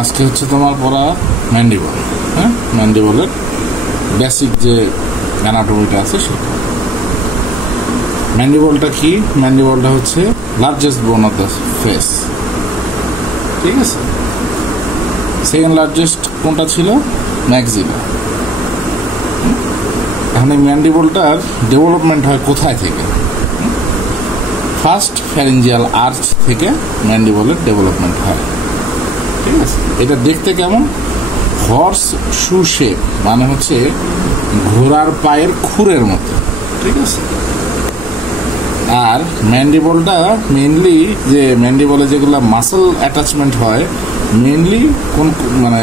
আজকে হচ্ছে তোমার পড়া ম্যান্ডিবল। হ্যাঁ, ম্যান্ডিবলের বেসিক যে অ্যানাটমিটা আছে সেটা। ম্যান্ডিবলটা কি? ম্যান্ডিবলটা হচ্ছে লার্জেস্ট বোন অফ দ্য ফেস, ঠিক আছে। সেকেন্ড লার্জেস্ট কোনটা ছিল? ম্যাক্সিলা। এখন এই ম্যান্ডিবলটার ডেভেলপমেন্ট হয় কোথায় থেকে? ফার্স্ট ফ্যারিঞ্জিয়াল আর্চ থেকে ম্যান্ডিবলের ডেভেলপমেন্ট হয়, ঠিক আছে। এটা দেখতে কেমন? হর্স শু শেপ, মানে হচ্ছে ঘোড়ার পায়ের খুরের মতো, ঠিক আছে। আর ম্যান্ডিবলটা মেইনলি যে ম্যান্ডিবলে যেগুলো মাসল অ্যাটাচমেন্ট হয়, মেইনলি কোন মানে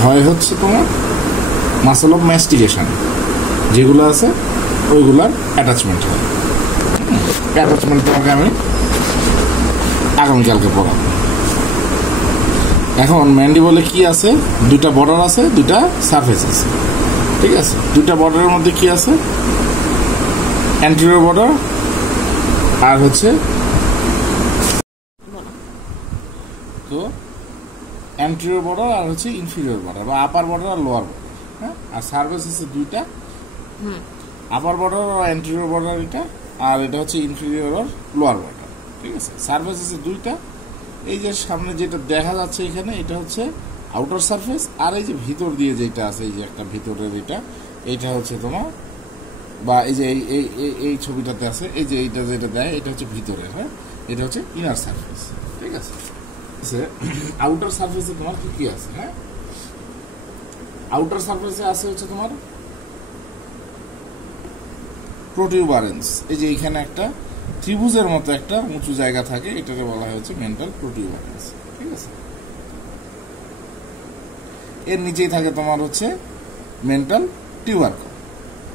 হয় হচ্ছে তোমার মাসল অফ ম্যাস্টিকেশন যেগুলো আছে ওইগুলার অ্যাটাচমেন্ট হয়। অ্যাটাচমেন্ট তোমাকে আমি আগামীকালকে পড়াবো। এখন ম্যান্ডিবলে কি আছে? দুইটা বর্ডার আছে, দুইটা সারফেস আছে, ঠিক আছে। দুইটা বর্ডারের মধ্যে কি আছে? অ্যান্টেরিয়র বর্ডার আর হচ্ছে তো অ্যান্টেরিয়র বর্ডার আর হচ্ছে ইনফিরিয়র বর্ডার বা আপার বর্ডার আর লোয়ার বর্ডার। হ্যাঁ, আর সারফেস আছে দুইটা, আপার বর্ডার আর অ্যান্টেরিয়র বর্ডার এটা, আর এটা হচ্ছে ইনফিরিয়র আর লোয়ার বর্ডার, ঠিক আছে। সারফেস আছে দুইটা। এই যে সামনে যেটা দেখা যাচ্ছে এখানে, এটা হচ্ছে আউটার সারফেস, আর এই যে ভিতর দিয়ে যেটা আছে, এই যে একটা ভিতরের এইটা হচ্ছে তোমার, বা এই যে এই ছবিটাতে আছে, এই যে এইটা যেটা দেয় এটা হচ্ছে ভিতরে। হ্যাঁ, এটা হচ্ছে ইনার সারফেস, ঠিক আছে। আউটার সারফেসে তোমার কি কি আছে? হ্যাঁ, আউটার সারফেসে আছে হচ্ছে তোমার প্রোটিউবারেন্স। এই যে এখানে একটা ত্রিভুজের মতো একটা উঁচু জায়গা থাকে, এটাকে বলা হয় হচ্ছে মেন্টাল প্রোটিউবারেন্স, ঠিক আছে। এর নিচেই থাকে তোমার হচ্ছে মেন্টাল টিউবারকল,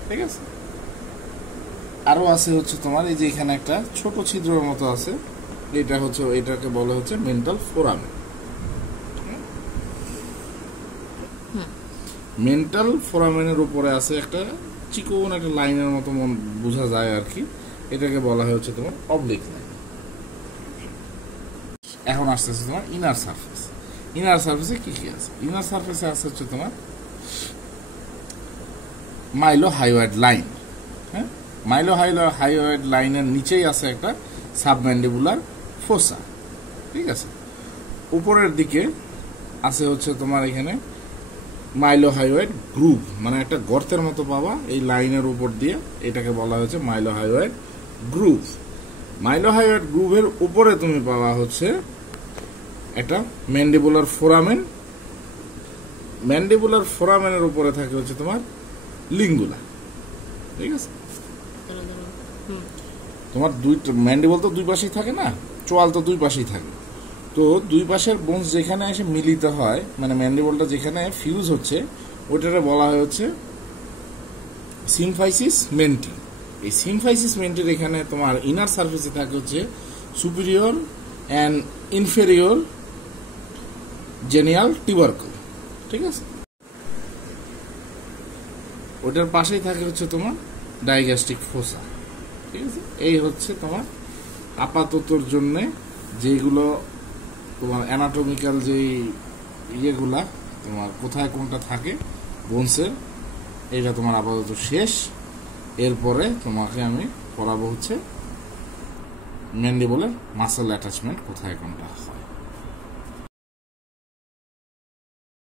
ঠিক আছে। আরো আছে হচ্ছে তোমার এই যে এখানে একটা ছোট ছিদ্রের মতো আছে, এটা হচ্ছে এটাকে বলা হচ্ছে মেন্টাল ফোরামেন। মেন্টাল ফোরামেনের উপরে আছে একটা চিকন একটা লাইনের মতো বোঝা যায় আর কি, এটাকে বলা হয় হচ্ছে তোমার অবলিক লাইন। এখন আসতেছে তোমার ইনার সারফেস। ইনার সারফেসে কি কি আছে? ইনার সারফেসে আছে হচ্ছে তোমার মাইলোহাইওয়েড লাইন। হ্যাঁ, মাইলোহাইওয়েড লাইনের নিচেই আছে একটা সাবম্যান্ডিবুলার ফোসা, ঠিক আছে। উপরের দিকে আছে হচ্ছে তোমার এখানে মাইলোহাইওয়েড গ্রুভ, মানে একটা গর্তের মতো পাবা এই লাইনের উপর দিয়ে, এটাকে বলা হচ্ছে মাইলোহাইওয়েড গ্রুভ। মাইলোহাইওয়েড গ্রুভের উপরে তুমি পাওয়া হচ্ছে একটা ম্যান্ডিবুলার ফোরামেন। ম্যান্ডিবুলার ফোরামেনের উপরে থাকে হচ্ছে তোমার লিঙ্গুলা, ঠিক আছে। তোমার দুইটা ম্যান্ডিবল তো দুই পাশেই থাকে না, চোয়াল তো দুই পাশেই থাকে। তো দুই পাশের বোনস যেখানে এসে মিলিত হয়, মানে ম্যান্ডিবলটা যেখানে ফিউজ হচ্ছে, ওইটারে বলা হয় হচ্ছে সিমফাইসিস মেন্টি। এই সিমফাইসিস মেন্টির এখানে তোমার ইনার সারফেসে থাকে হচ্ছে সুপিরিয়র অ্যান্ড ইনফেরিয়র জেনিয়াল টিউবারকল, ঠিক আছে। ওটার পাশেই থাকে হচ্ছে তোমার ডাইগ্যাস্ট্রিক ফোসা, ঠিক আছে। এই হচ্ছে তোমার আপাততর জন্যে যেগুলো তোমার অ্যানাটমিক্যাল যেই ইয়েগুলা তোমার কোথায় কোনটা থাকে বোনসের, এইটা তোমার আপাতত শেষ। এরপরে তোমাকে আমি পড়াবো হচ্ছে ম্যান্ডিবলের মাসল অ্যাটাচমেন্ট কোথায় কোনটা হয়।